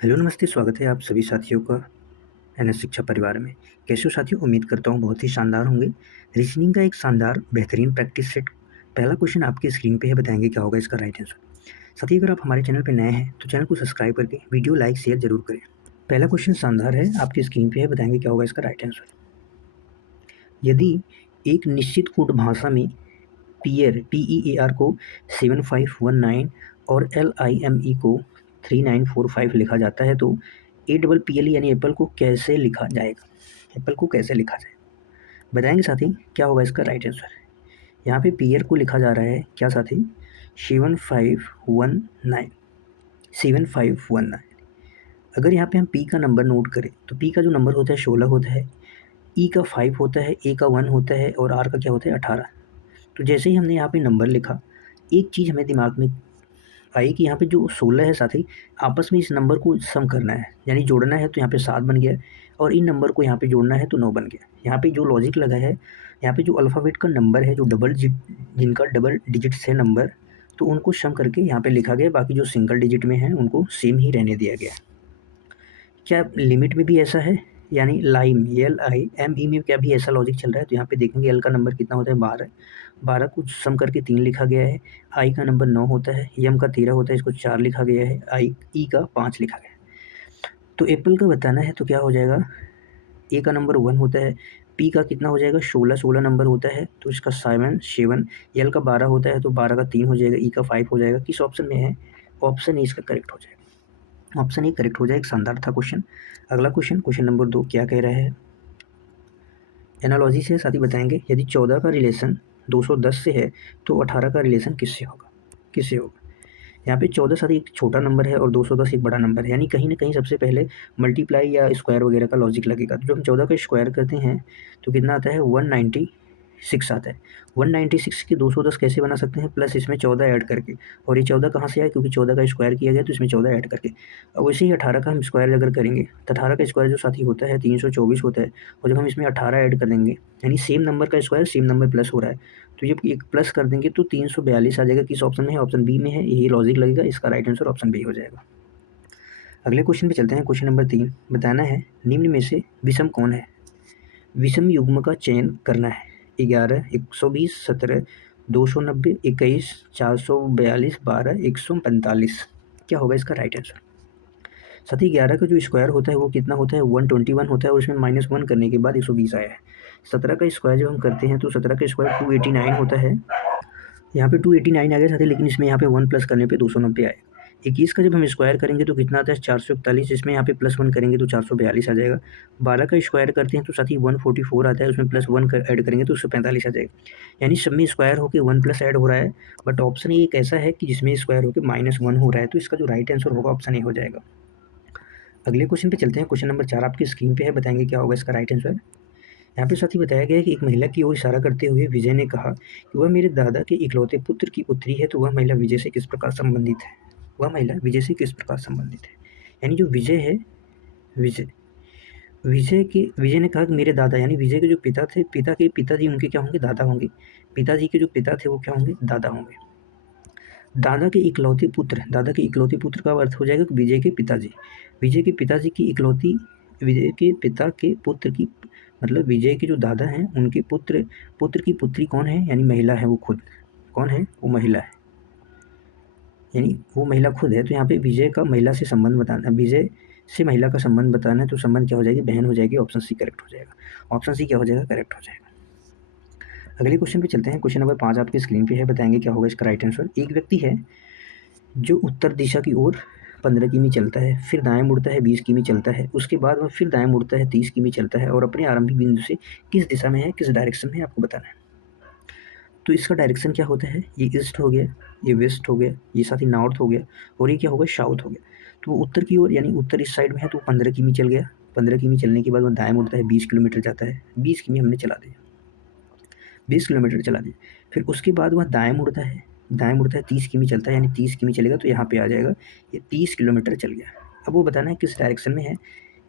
Hello नमस्ते, स्वागत है आप सभी साथियों का एनएस शिक्षा परिवार में। कैसे हो साथियों? उम्मीद करता हूँ बहुत ही शानदार होंगे। रीजनिंग का एक शानदार बेहतरीन प्रैक्टिस सेट। पहला क्वेश्चन आपकी स्क्रीन पे है, बताएंगे क्या होगा इसका राइट आंसर। साथियों, अगर आप हमारे चैनल पे नए हैं तो चैनल को सब्सक्राइब करके वीडियो लाइक शेयर जरूर करें। पहला क्वेश्चन शानदार है, आपकी स्क्रीन पे है, बताएंगे क्या होगा इसका राइट आंसर। यदि एक निश्चित कोड भाषा में PEAR को 7519 और LIME को 3945 लिखा जाता है तो APPLE यानी एप्पल को कैसे लिखा जाएगा? एप्पल को कैसे लिखा जाए, बताएंगे साथी क्या होगा इसका राइट आंसर। यहाँ पे पीयर को लिखा जा रहा है क्या साथी? 7519, 7519। अगर यहाँ पे हम पी का नंबर नोट करें तो पी का जो नंबर होता है 16 होता है, ई का 5 होता है, ए का 1 होता है और आर का क्या होता है 18। तो जैसे ही हमने यहाँ पे नंबर लिखा, एक चीज़ हमें दिमाग में आई कि यहाँ पे जो 16 है साथी, आपस में इस नंबर को सम करना है, यानी जोड़ना है। तो यहाँ पे 7 बन गया और इन नंबर को यहाँ पे जोड़ना है तो 9 बन गया। यहाँ पे जो लॉजिक लगा है, यहाँ पे जो अल्फ़ाबेट का नंबर है, जो जिनका डबल डिजिट्स है नंबर, तो उनको सम करके यहाँ पे लिखा गया। बाकी जो सिंगल डिजिट में है उनको सेम ही रहने दिया गया। क्या लिमिट में भी ऐसा है? यानी लाइम LIME में क्या भी ऐसा लॉजिक चल रहा है? तो यहाँ पे देखेंगे एल का नंबर कितना होता है 12, 12 को सम करके 3 लिखा गया है। आई का नंबर 9 होता है, एम का 13 होता है, इसको 4 लिखा गया है, ई का 5 लिखा गया है। तो एप्पल का बताना है तो क्या हो जाएगा? ए का नंबर 1 होता है, पी का कितना हो जाएगा 16 नंबर होता है तो इसका 7, एल का 12 होता है तो 12 का 3 हो जाएगा, ई का 5 हो जाएगा। किस ऑप्शन में है? ऑप्शन ए इसका करेक्ट हो जाएगा। ऑप्शन ए करेक्ट हो जाए। एक शानदार था क्वेश्चन। अगला क्वेश्चन, क्वेश्चन नंबर 2 क्या कह रहा है? एनालॉजी से साथी बताएंगे, यदि 14 का रिलेशन 210 से है तो 18 का रिलेशन किससे होगा? किससे होगा? यहाँ पे 14 साथी एक छोटा नंबर है और 210 एक बड़ा नंबर है, यानी कहीं ना कहीं सबसे पहले मल्टीप्लाई या स्क्वायर वगैरह का लॉजिक लगेगा। तो जब हम 14 का स्क्वायर करते हैं तो कितना आता है 196 आता है। 196 के 210 कैसे बना सकते हैं? प्लस इसमें 14 ऐड करके। और ये 14 कहाँ से आया? क्योंकि 14 का स्क्वायर किया गया तो इसमें 14 ऐड करके। अब वैसे ही 18 का हम स्क्वायर अगर करेंगे तो 18 का स्क्वायर जो साथी होता है 324 होता है, और जब हम इसमें 18 ऐड कर देंगे, यानी सेम नंबर का स्क्वायर सेम नंबर प्लस हो रहा है, तो जब एक प्लस कर देंगे तो 342 आ जाएगा। किस ऑप्शन में है? ऑप्शन बी में है। यही लॉजिक लगेगा, इसका राइट आंसर ऑप्शन बी हो जाएगा। अगले क्वेश्चन पे चलते हैं। क्वेश्चन नंबर 3 बताना है, निम्न में से विषम कौन है? विषम युग्म का चयन करना है। 11, 120, 17, 290, 21, 442, 12, 145। क्या होगा इसका राइट आंसर? साथ ही 11 का जो स्क्वायर होता है वो कितना होता है 121 होता है, और इसमें -1 करने के बाद 120 आया है। 17 का स्क्वायर जब हम करते हैं तो 17 का स्क्वायर 289 होता है, यहाँ पे 289 आ गया साथी, लेकिन इसमें यहाँ पे 1 प्लस करने पे 290 आएगा। 21 का जब हम स्क्वायर करेंगे तो कितना आता है 441, इसमें यहाँ पे +1 करेंगे तो 442 आ जाएगा। 12 का स्क्वायर करते हैं तो साथ ही 144 आता है, उसमें +1 ऐड करेंगे तो 145 आ जाएगा। यानी सब में स्क्वायर होकर 1 प्लस ऐड हो रहा है, बट ऑप्शन ए एक ऐसा है कि जिसमें स्क्वायर होकर -1 हो रहा है, तो इसका जो राइट आंसर होगा ऑप्शन ए हो जाएगा। अगले क्वेश्चन पे चलते हैं। क्वेश्चन नंबर 4 आपकी स्क्रीन पे है, बताएंगे क्या होगा इसका राइट आंसर। यहाँ पे साथी बताया गया है कि एक महिला की ओर इशारा करते हुए विजय ने कहा कि वह मेरे दादा के इकलौते पुत्र की पुत्री है, तो वह महिला विजय से किस प्रकार संबंधित है? वह महिला विजय से किस प्रकार संबंधित है? यानी जो विजय है, विजय विजय ने कहा कि मेरे दादा, यानी विजय के जो पिता थे, पिता के पिताजी उनके क्या होंगे? दादा होंगे। पिताजी के जो पिता थे वो क्या होंगे? दादा होंगे। दादा के इकलौते पुत्र, दादा के इकलौते पुत्र का अर्थ हो जाएगा कि विजय के पिताजी। विजय के पिताजी की इकलौती, विजय के पिता के पुत्र की, मतलब विजय के जो दादा हैं उनके पुत्र, पुत्र की पुत्री कौन है? यानी महिला है वो खुद। कौन है? वो महिला है, यानी वो महिला खुद है। तो यहाँ पे विजय का महिला से संबंध बताना है, विजय से महिला का संबंध बताना है, तो संबंध क्या हो जाएगी? बहन हो जाएगी। ऑप्शन सी करेक्ट हो जाएगा। ऑप्शन सी क्या हो जाएगा? करेक्ट हो जाएगा। अगले क्वेश्चन पे चलते हैं। क्वेश्चन नंबर 5 आपकी स्क्रीन पे है, बताएंगे क्या होगा इसका राइट आंसर। एक व्यक्ति है जो उत्तर दिशा की ओर 15 किमी चलता है, फिर दाएं मुड़ता है 20 किमी चलता है, उसके बाद वह फिर दाएं मुड़ता है 30 किमी चलता है, और अपने आरंभिक बिंदु से किस दिशा में है, किस डायरेक्शन में है, आपको बताना है। तो इसका डायरेक्शन क्या होता है? ये ईस्ट हो गया, ये वेस्ट हो गया, ये साथ ही नॉर्थ हो गया, और ये क्या होगा? साउथ हो गया। तो वो उत्तर की ओर, यानी उत्तर इस साइड में है, तो 15 किमी चल गया। 15 किमी चलने के बाद वह दाएं मुड़ता है, 20 किलोमीटर जाता है। 20 किमी हमने चला दिया, 20 किलोमीटर चला दिया। फिर उसके बाद वह दाएं मुड़ता है, दाएं मुड़ता है 30 किमी चलता है, यानी 30 किमी चलेगा तो यहाँ पे आ जाएगा, ये 30 किलोमीटर चल गया। अब वो बताना है किस डायरेक्शन में है,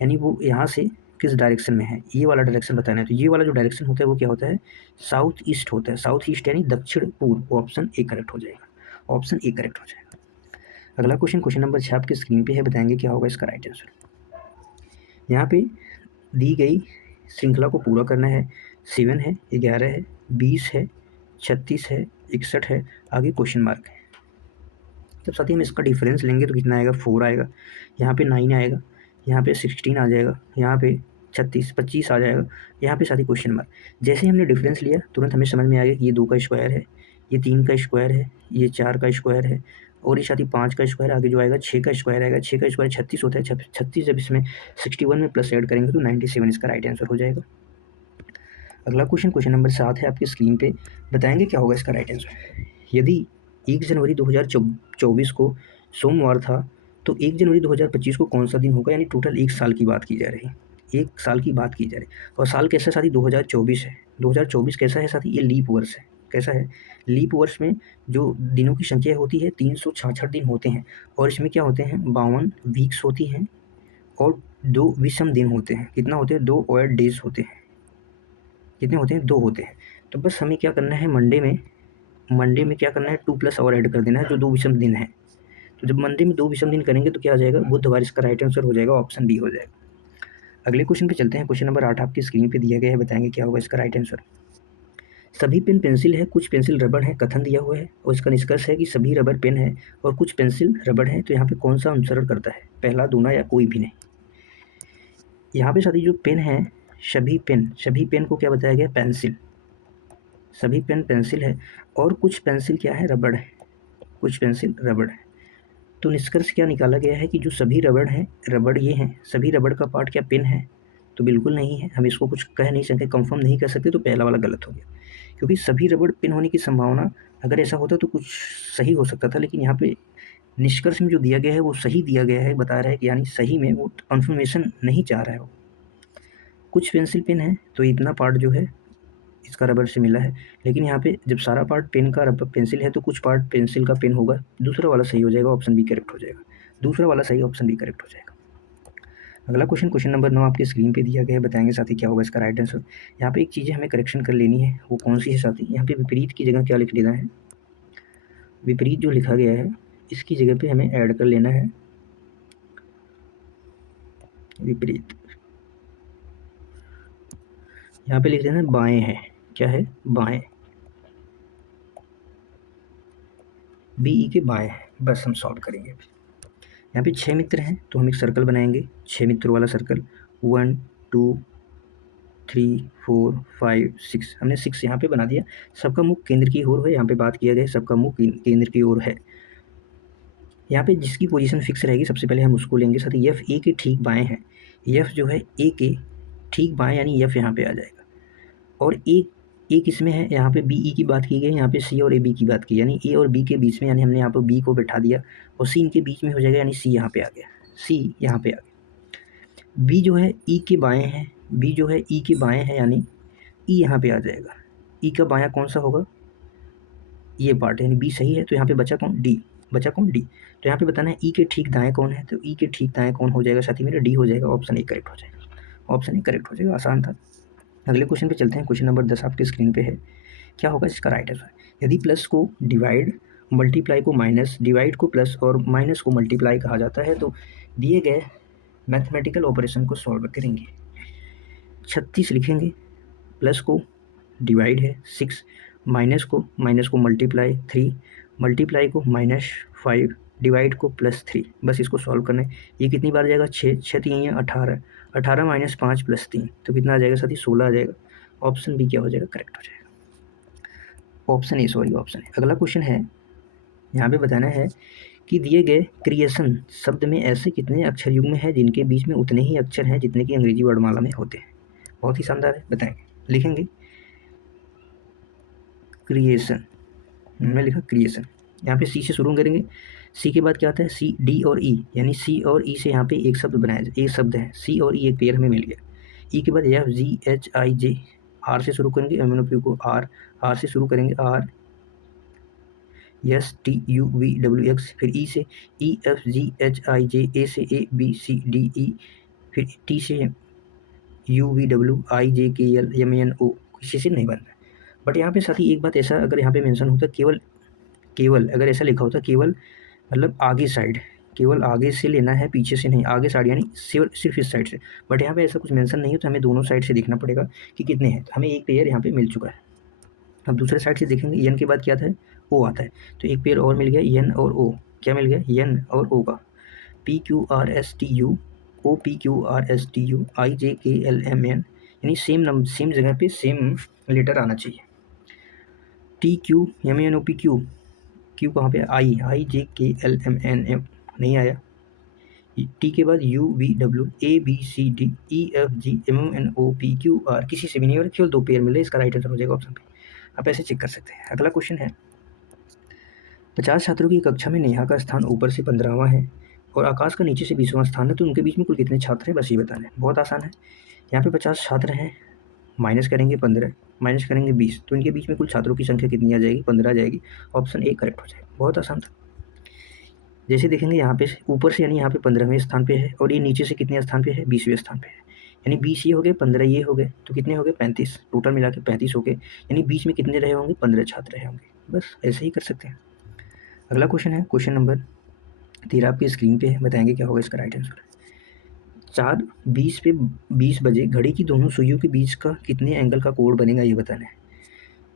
यानी वो यहाँ से किस डायरेक्शन में है, ये वाला डायरेक्शन बताना है। तो ये वाला जो डायरेक्शन होता है वो क्या होता है? साउथ ईस्ट होता है। साउथ ईस्ट यानी दक्षिण पूर्व। ऑप्शन ए करेक्ट हो जाएगा। ऑप्शन ए करेक्ट हो जाएगा। अगला क्वेश्चन नंबर 6 आपकी स्क्रीन पे है, बताएंगे क्या होगा इसका राइट आंसर। यहाँ पे दी गई श्रृंखला को पूरा करना है। 7 है, 11 है, 20 है, 36 है, 61 है, आगे क्वेश्चन मार्क है। जब साथ ही हम इसका डिफरेंस लेंगे तो कितना आएगा, 4 आएगा, यहाँ पे 9 आएगा, यहाँ पे 16 आ जाएगा, यहाँ पे 25 आ जाएगा, यहाँ पे साथ ही क्वेश्चन मार्क। जैसे ही हमने डिफरेंस लिया तुरंत हमें समझ में आ गया कि ये 2 का स्क्वायर है, ये 3 का स्क्वायर है, ये 4 का स्क्वायर है, और ये साथ ही 5 का स्क्वायर, आगे जो आएगा 6 का स्क्वायर आएगा। 6 का स्क्वायर 36 होता है, 36 जब इसमें 61 में प्लस ऐड करेंगे तो 97 इसका राइट आंसर हो जाएगा। अगला क्वेश्चन नंबर 7 है आपकी स्क्रीन पे, बताएंगे क्या होगा इसका राइट आंसर। यदि 1 जनवरी 2024 को सोमवार था तो 1 जनवरी 2025 को कौन सा दिन होगा, यानी टोटल 1 साल की बात की जा रही है, 1 साल की बात की जा रही है। और साल कैसा है साथी, 2024 है। 2024 कैसा है साथी, ये लीप वर्ष है। कैसा है, लीप वर्ष में जो दिनों की संख्या होती है 366 दिन होते हैं, और इसमें क्या होते हैं, 52 वीक्स होती हैं और 2 विषम दिन होते हैं। कितना होते हैं, 2 ऑड डेज होते हैं। कितने होते हैं, 2 होते हैं। तो बस हमें क्या करना है, मंडे में क्या करना है, 2 प्लस और ऐड कर देना है, जो 2 विषम दिन है। तो जब मंडे में 2 विषम दिन करेंगे तो क्या आ जाएगा, बुधवार इसका राइट आंसर हो जाएगा, ऑप्शन बी हो जाएगा। अगले क्वेश्चन पे चलते हैं। क्वेश्चन नंबर 8 आपकी स्क्रीन पे दिया गया है, बताएंगे क्या होगा इसका राइट आंसर। सभी पेन पेंसिल है, कुछ पेंसिल रबड़ है, कथन दिया हुआ है, और इसका निष्कर्ष है कि सभी रबड़ पेन है और कुछ पेंसिल रबड़ है। तो यहाँ पे कौन सा अनुसरण करता है, पहला, दूना या कोई भी नहीं। यहाँ पे साथी जो पेन है, सभी पेन को क्या बताया गया, पेंसिल। सभी पेन पेंसिल है और कुछ पेंसिल क्या है, रबड़ है, कुछ पेंसिल रबड़ है। तो निष्कर्ष क्या निकाला गया है कि जो सभी रबड़ हैं, रबड़ ये हैं, सभी रबड़ का पार्ट क्या पेन है, तो बिल्कुल नहीं है। हम इसको कुछ कह नहीं सकते, कंफर्म नहीं कर सकते, तो पहला वाला गलत हो गया। क्योंकि सभी रबड़ पेन होने की संभावना, अगर ऐसा होता तो कुछ सही हो सकता था, लेकिन यहाँ पे निष्कर्ष में जो दिया गया है वो सही दिया गया है, बता रहा है कि यानी सही में वो कन्फर्मेशन नहीं चाह रहा है वो। कुछ पेंसिल पेन है तो इतना पार्ट जो है इसका रबर से मिला है, लेकिन यहाँ पे जब सारा पार्ट पेन का रबर पेंसिल है तो कुछ पार्ट पेंसिल का पेन होगा। दूसरा वाला सही हो जाएगा, ऑप्शन बी करेक्ट हो जाएगा। दूसरा वाला सही, ऑप्शन बी करेक्ट हो जाएगा। अगला क्वेश्चन नंबर 9 आपके स्क्रीन पे दिया गया है, बताएंगे साथी क्या होगा इसका राइट आंसर। यहाँ पे एक चीज़ें हमें करेक्शन कर लेनी है, वो कौन सी है साथी। यहाँ पे विपरीत की जगह क्या लिख देना है, विपरीत जो लिखा गया है इसकी जगह पे हमें ऐड कर लेना है विपरीत। यहाँ पे लिख देना है बाएं है, क्या है, बाएं, बी ई के बाएं है। बस हम सॉल्व करेंगे। यहाँ पे 6 मित्र हैं तो हम एक सर्कल बनाएंगे, 6 मित्रों वाला सर्कल। 1 2 3 4 5 6, हमने 6 यहाँ पे बना दिया। सबका मुख केंद्र की ओर है, यहाँ पे बात किया गया सबका मुख केंद्र की ओर है। यहाँ पे जिसकी पोजीशन फिक्स रहेगी सबसे पहले हम उसको लेंगे। साथ ही एफ ए के ठीक बाएं है, एफ जो है ए के ठीक बाएं, यानी एफ यहाँ पे आ जाएगा। और एक इसमें है, यहाँ पे बी ई की बात की गई, यहाँ पे सी और ए बी की बात की, यानी ए और बी के बीच में, यानी हमने यहाँ पे बी को बैठा दिया और सी इनके बीच में हो जाएगा, यानी सी यहाँ पे आ गया, सी यहाँ पे आ गया। बी जो है ई के बाएं है, बी जो है ई के बाएं है, यानी ई यहाँ पे आ जाएगा। ई का बायां कौन सा होगा, ये पार्ट, यानी बी सही है। तो यहाँ पे बचा कौन, डी, बचा कौन, डी। तो यहाँ पे बताना है ई के ठीक दाएं कौन है, तो ई के ठीक दाएं कौन हो जाएगा साथी मेरा, डी हो जाएगा। ऑप्शन ए करेक्ट हो जाएगा, ऑप्शन ए करेक्ट हो जाएगा, आसान था। अगले क्वेश्चन पे चलते हैं। क्वेश्चन नंबर 10 आपके स्क्रीन पे है, क्या होगा इसका राइट आंसर। यदि प्लस को डिवाइड, मल्टीप्लाई को माइनस, डिवाइड को प्लस और माइनस को मल्टीप्लाई कहा जाता है, तो दिए गए मैथमेटिकल ऑपरेशन को सॉल्व करेंगे। 36 लिखेंगे, प्लस को डिवाइड है 6, माइनस को मल्टीप्लाई 3, मल्टीप्लाई को -5, डिवाइड को +3। बस इसको सॉल्व करना है। ये कितनी बार जाएगा, 6, 6 3 है 18, 18 - 5 + 3, तो कितना आ जाएगा साथी, 16 आ जाएगा। ऑप्शन बी क्या हो जाएगा, करेक्ट हो जाएगा, option A, sorry option A. अगला क्वेश्चन है, यहाँ पे बताना है कि दिए गए क्रिएशन शब्द में ऐसे कितने अक्षर युग्म हैं जिनके बीच में उतने ही अक्षर हैं जितने कि अंग्रेजी वर्णमाला में होते हैं। बहुत ही शानदार है, बताएंगे, लिखेंगे क्रिएशन, मैंने लिखा क्रिएशन। यहाँ पे सी से शुरू करेंगे, सी के बाद क्या आता है, सी डी और ई, यानी सी और ई से यहाँ पे एक शब्द बनाया जाए, एक शब्द है, सी और ई एक पेयर हमें मिल गया। ई के बाद F G H I J, R से शुरू करेंगे, एम को आर, आर से शुरू करेंगे, are S T you V W x, फिर ई से ई एफ जी एच आई जे, ए से ए बी सी डी ई, फिर टी से you V W I J K L M N ओ, किसी से नहीं बनता। बट यहाँ पे साथ ही एक बात ऐसा अगर यहाँ पे मेंशन होता, केवल अगर ऐसा लिखा होता केवल मतलब आगे साइड, केवल आगे से लेना है, पीछे से नहीं, आगे साइड यानी सिर्फ इस साइड से। बट यहाँ पे ऐसा कुछ मेंशन नहीं है, तो हमें दोनों साइड से देखना पड़ेगा कि कितने हैं। तो हमें एक पेयर यहाँ पे मिल चुका है। अब दूसरे साइड से देखेंगे, एन के बाद क्या था, ओ आता है, तो एक पेयर और मिल गया, एन और ओ। क्या मिल गया, एन और ओ का। P Q R S T U, O P Q R S T U, I J K L M N, यानी सेम जगह पे सेम लेटर आना चाहिए। T Q M N O P Q, Q कहाँ पे, आई J K L M N M, नहीं आया। T के बाद U V W, A B C D, E F G, M N O P Q R, किसी से भी नहीं हो रहा, केवल दो पेयर मिले, इसका राइट आंसर हो जाएगा ऑप्शन पे। आप ऐसे चेक कर सकते हैं। अगला क्वेश्चन है, 50 छात्रों की कक्षा में नेहा का स्थान ऊपर से 15वां है और आकाश का नीचे से 20वां स्थान है, तो उनके बीच में कुल कितने छात्र हैं, बस ये बताना है। बहुत आसान है। यहाँ पे 50 छात्र हैं, माइनस करेंगे 15, माइनस करेंगे 20, तो इनके बीच में कुल छात्रों की संख्या कितनी आ जाएगी, 15 आ जाएगी। ऑप्शन ए करेक्ट हो जाएगा। बहुत आसान था। जैसे देखेंगे यहाँ पे ऊपर से यानी यहाँ पे 15वें स्थान पे है, और ये नीचे से कितने स्थान पे है, 20वें स्थान पे है। यानी 20 ये हो गए, 15 ये हो गए, तो कितने हो गए, 35, टोटल मिला के 35 हो गए। यानी बीच में कितने रहे होंगे, 15 छात्र रहे होंगे। बस ऐसे ही कर सकते हैं। अगला क्वेश्चन है, क्वेश्चन नंबर 13 आपकी स्क्रीन पे है, बताएंगे क्या होगा इसका राइट आंसर। 4:20 पे 20 बजे घड़ी की दोनों सुइयों के बीच का कितने एंगल का कोण बनेगा, ये बताना है।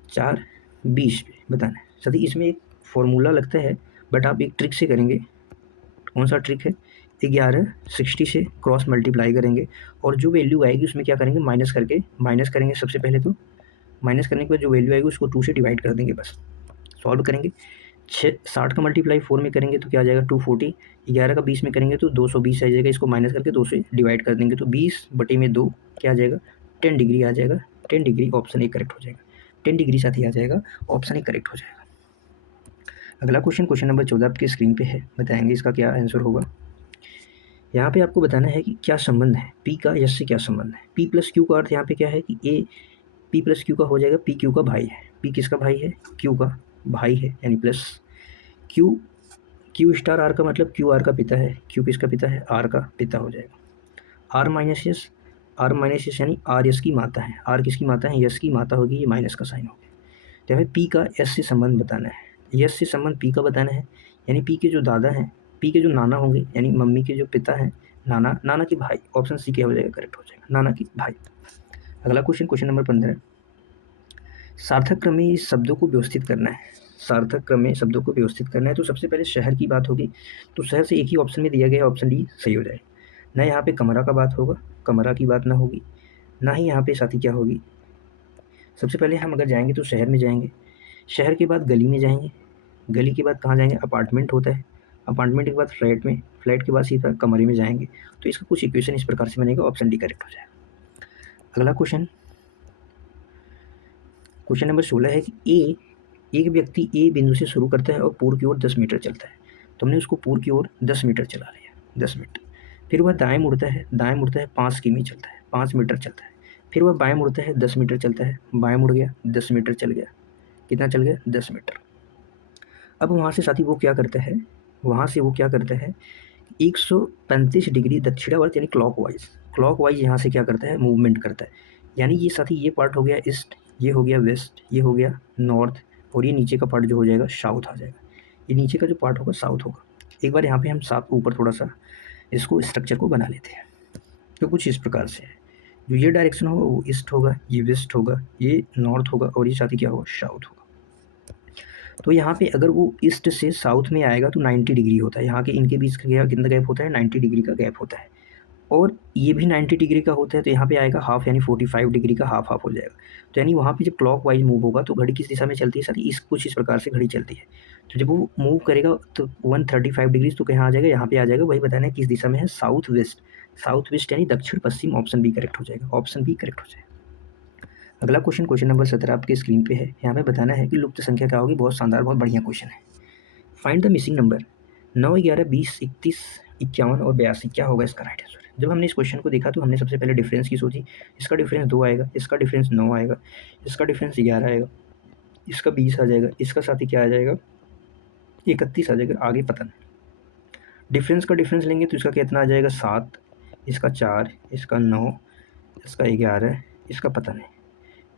4:20 पे बताना है। साथ ही इसमें एक फॉर्मूला लगता है, बट आप एक ट्रिक से करेंगे। कौन सा ट्रिक है, 1160 से क्रॉस मल्टीप्लाई करेंगे, और जो वैल्यू आएगी उसमें क्या करेंगे, माइनस करेंगे सबसे पहले। तो माइनस करने के बाद जो वैल्यू आएगी उसको 2 से डिवाइड कर देंगे, बस सॉल्व करेंगे। 60 का मल्टीप्लाई 4 में करेंगे तो क्या आ जाएगा, 240। 11 का 20 में करेंगे तो 220 आ जाएगा, इसको माइनस करके 2 से डिवाइड कर देंगे, तो 20/2 क्या आ जाएगा, 10 डिग्री आ जाएगा। 10 डिग्री ऑप्शन ए करेक्ट हो जाएगा। 10 डिग्री साथ ही आ जाएगा, ऑप्शन ए करेक्ट हो जाएगा। अगला क्वेश्चन, क्वेश्चन नंबर 14 आपकी स्क्रीन पे है, बताएंगे इसका क्या आंसर होगा। यहाँ पे आपको बताना है कि क्या संबंध है पी का यस से, क्या संबंध है। पी प्लस क्यू का अर्थ यहाँ पे क्या है कि ए पी प्लस क्यू का हो जाएगा, पी क्यू का भाई है। पी किसका भाई है, क्यू का भाई है, यानी plus Q, Q star R का मतलब क्यू आर का पिता है। क्यू किसका पिता है, आर का पिता हो जाएगा। R minus S, R minus S यानी आर यस की माता है। आर किसकी माता है, यस की माता होगी, ये माइनस का साइन हो गया। तो हमें पी का एस से संबंध बताना है, यस से संबंध पी का बताना है। यानी पी के जो दादा हैं, पी के जो नाना होंगे, यानी मम्मी के जो पिता हैं, नाना, नाना के भाई, ऑप्शन सी क्या हो जाएगा, करेक्ट हो जाएगा, नाना के भाई। अगला क्वेश्चन, क्वेश्चन नंबर 15, सार्थक क्रम में इस शब्दों को व्यवस्थित करना है। सार्थक क्रम में शब्दों को व्यवस्थित करना है, तो सबसे पहले शहर की बात होगी, तो शहर से एक ही ऑप्शन में दिया गया, ऑप्शन डी सही हो जाए। ना यहाँ पे कमरा का बात होगा, कमरा की बात ना होगी, ना ही यहाँ पे साथी क्या होगी। सबसे पहले हम अगर जाएंगे तो शहर में जाएंगे, शहर के बाद गली में जाएंगे, गली के बाद कहाँ जाएंगे, अपार्टमेंट होता है, अपार्टमेंट के बाद फ्लैट में, फ्लैट के बाद सीधा कमरे में जाएंगे। तो इसका कुछ इक्वेशन इस प्रकार से बनेगा, ऑप्शन डी करेक्ट हो जाएगा। अगला क्वेश्चन, क्वेश्चन नंबर 16 है कि एक व्यक्ति ए बिंदु से शुरू करता है और पूर्व की ओर 10 मीटर चलता है, तो हमने उसको पूर्व की ओर 10 मीटर चला लिया, 10 मीटर। फिर वह दाएं मुड़ता है, 5 किमी चलता है, 5 मीटर चलता है। फिर वह बाएं मुड़ता है, 10 मीटर चलता है, बाएं मुड़ गया, 10 मीटर चल गया। कितना चल गया, 10 मीटर। अब वहाँ से साथी वो क्या करता है, वहाँ से वो क्या करता है, 135 डिग्री दक्षिणावर्त यानी क्लॉकवाइज यहाँ से क्या करता है, मूवमेंट करता है। यानी ये साथी ये पार्ट हो गया ईस्ट, ये हो गया वेस्ट, ये हो गया नॉर्थ, और ये नीचे का पार्ट जो हो जाएगा साउथ आ जाएगा। ये नीचे का जो पार्ट होगा साउथ होगा। एक बार यहाँ पे हम साथ ऊपर थोड़ा सा इसको स्ट्रक्चर को बना लेते हैं। तो कुछ इस प्रकार से है, जो ये डायरेक्शन होगा वो ईस्ट होगा, ये वेस्ट होगा, ये नॉर्थ होगा, और ये साथी क्या होगा, साउथ होगा। तो यहाँ पे अगर वो ईस्ट से साउथ में आएगा तो 90 डिग्री होता है। यहाँ के इनके बीच का कितना गैप होता है, 90 डिग्री का गैप होता है। और ये भी 90 डिग्री का होता है, तो यहाँ पे आएगा हाफ, यानी 45 डिग्री का हाफ हो जाएगा। तो यानी वहाँ पे जब क्लॉकवाइज मूव होगा तो घड़ी किस दिशा में चलती है, साथ ही कुछ इस प्रकार से घड़ी चलती है। तो जब वो मूव करेगा तो 135 डिग्री तो कहाँ आ जाएगा, यहाँ पे आ जाएगा। वही बताना है किस दिशा में है, साउथ वेस्ट यानी दक्षिण पश्चिम, ऑप्शन बी करेक्ट हो जाएगा, ऑप्शन बी करेक्ट हो जाएगा। अगला क्वेश्चन, क्वेश्चन नंबर 17 आपके स्क्रीन पे है। यहाँ पे बताना है कि लुप्त संख्या क्या होगी। बहुत शानदार, बहुत बढ़िया क्वेश्चन है। Find the missing number. 9, 11, 20, 31, 51 और 82 क्या होगा इसका राइट आंसर। जब हमने इस क्वेश्चन को देखा तो हमने सबसे पहले डिफरेंस की सोची, इसका डिफरेंस 2 आएगा, इसका डिफरेंस 9 आएगा, इसका डिफरेंस 11 आएगा, इसका 20 आ जाएगा, इसका साथ ही क्या आ जाएगा, 31 आ जाएगा। आगे पता नहीं। डिफरेंस का डिफरेंस लेंगे तो इसका कितना आ जाएगा, 7, इसका 4, इसका 9, इसका 11, इसका पता नहीं।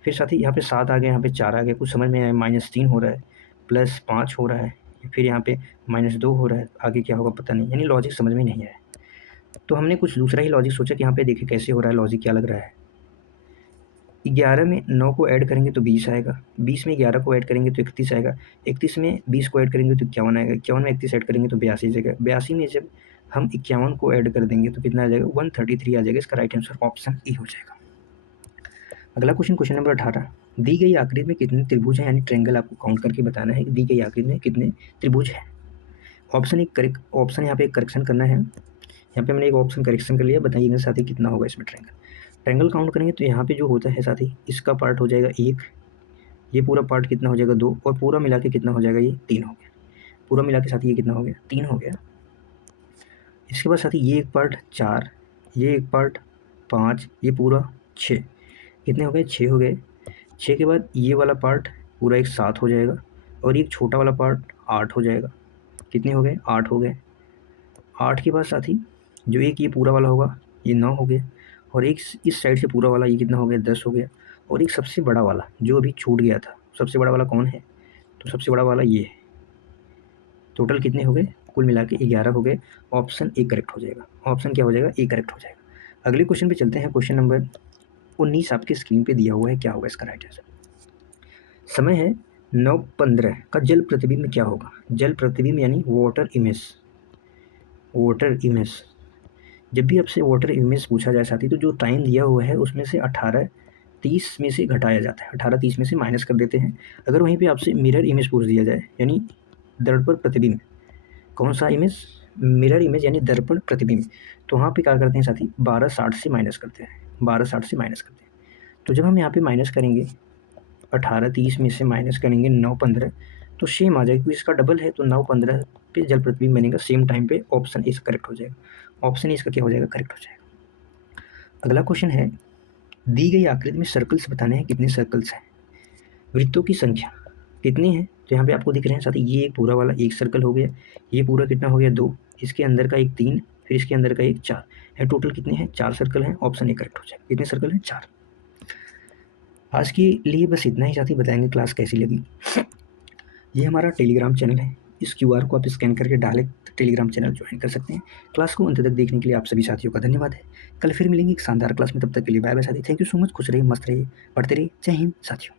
फिर साथ ही यहाँ पे 7 आ गया, यहाँ पे 4 आ गया, कुछ समझ में आया, -3 हो रहा है, +5 हो रहा है, फिर यहाँ पे -2 हो रहा है, आगे क्या होगा पता नहीं, यानी लॉजिक समझ में नहीं आया। तो हमने कुछ दूसरा ही लॉजिक सोचा कि यहाँ पे देखिए कैसे हो रहा है, लॉजिक क्या लग रहा है। 11 में 9 को ऐड करेंगे तो 20 आएगा, 20 में 11 को ऐड करेंगे तो 31 आएगा, 31 में 20 को ऐड करेंगे तो 51 आएगा, 51 में 31 ऐड करेंगे तो 82 आएगा, 82 में जब हम 51 को ऐड कर देंगे तो कितना आ जाएगा, 133 आ जाएगा। इसका राइट आंसर ऑप्शन ए हो जाएगा। अगला क्वेश्चन नंबर 18, दी गई आकृति में कितने त्रिभुज हैं, यानी ट्रायंगल आपको काउंट करके बताना है कि दी गई आकृति में कितने त्रिभुज हैं। ऑप्शन यहाँ पे एक करेक्शन करना है, यहाँ पे मैंने एक ऑप्शन करेक्शन कर लिया, बताइएगा साथी कितना होगा इसमें ट्रायंगल काउंट करेंगे तो यहाँ पे जो होता है साथी, इसका पार्ट हो जाएगा 1, ये पूरा पार्ट कितना हो जाएगा 2, और पूरा मिला के कितना हो जाएगा, ये 3 हो गया। पूरा मिला के साथी ये कितना हो गया, 3 हो गया। इसके बाद साथी ये एक पार्ट 4, ये एक पार्ट 5, ये पूरा 6, कितने हो गए, 6 हो गए। 6 के बाद ये वाला पार्ट पूरा एक 7 हो जाएगा, और एक छोटा वाला पार्ट 8 हो जाएगा, कितने हो गए, 8 हो गए। 8 के बाद साथी जो एक ये पूरा वाला होगा ये 9 हो गया, और एक इस साइड से पूरा वाला ये कितना हो गया, 10 हो गया, और एक सबसे बड़ा वाला जो अभी छूट गया था, सबसे बड़ा वाला कौन है, तो सबसे बड़ा वाला ये है। टोटल कितने हो गए, कुल मिला के 11 हो गए। ऑप्शन ए करेक्ट हो जाएगा। ऑप्शन क्या हो जाएगा, ए करेक्ट हो जाएगा। अगले क्वेश्चन पे चलते हैं। क्वेश्चन नंबर 19 आपकी स्क्रीन पे दिया हुआ है, क्या होगा इसका राइट आंसर। समय है 9:15 का जल प्रतिबिंब क्या होगा। जल प्रतिबिंब यानी वाटर इमेज। वाटर इमेज, जब भी आपसे वाटर इमेज पूछा जाए साथी, तो जो टाइम दिया हुआ है उसमें से 18:30 में से घटाया जाता है, 18:30 में से माइनस कर देते हैं। अगर वहीं पे आपसे मिरर इमेज पूछ दिया जाए, यानी दर्पण प्रतिबिंब, कौन सा इमेज, मिरर इमेज यानी दर्पण प्रतिबिंब, तो वहाँ पे क्या करते हैं साथी, 12:60 से माइनस करते हैं, 12:60 से माइनस करते हैं। तो जब हम यहाँ पे माइनस करेंगे, 18:30 में से माइनस करेंगे 9:15, तो सेम आ जाएगा, क्योंकि इसका डबल है, तो 9:15 पे जल प्रतिबिंब बनेगा सेम टाइम पे। ऑप्शन ए करेक्ट हो जाएगा। ऑप्शन ए इसका क्या हो जाएगा, करेक्ट हो जाएगा। अगला क्वेश्चन है, दी गई आकृति में सर्कल्स बताने हैं, कितने सर्कल्स हैं। वृत्तों की संख्या कितनी है, तो यहाँ पे आपको दिख रहे हैं साथी, ये एक पूरा वाला एक सर्कल हो गया, ये पूरा कितना हो गया 2, इसके अंदर का एक 3, फिर इसके अंदर का एक 4 है, टोटल कितने हैं, 4 सर्कल हैं। ऑप्शन ए करेक्ट हो जाएगा। कितने सर्कल हैं, 4। आज के लिए बस इतना ही साथी, बताएंगे क्लास कैसी लगी। ये हमारा टेलीग्राम चैनल है, इस QR को आप स्कैन करके डायरेक्ट टेलीग्राम चैनल ज्वाइन कर सकते हैं। क्लास को अंत तक देखने के लिए आप सभी साथियों का धन्यवाद है। कल फिर मिलेंगे एक शानदार क्लास में, तब तक के लिए बाय बाय साथी। थैंक यू सो मच, खुश रहिए, मस्त रहिए, पढ़ते रहिए। जय हिंद साथियों।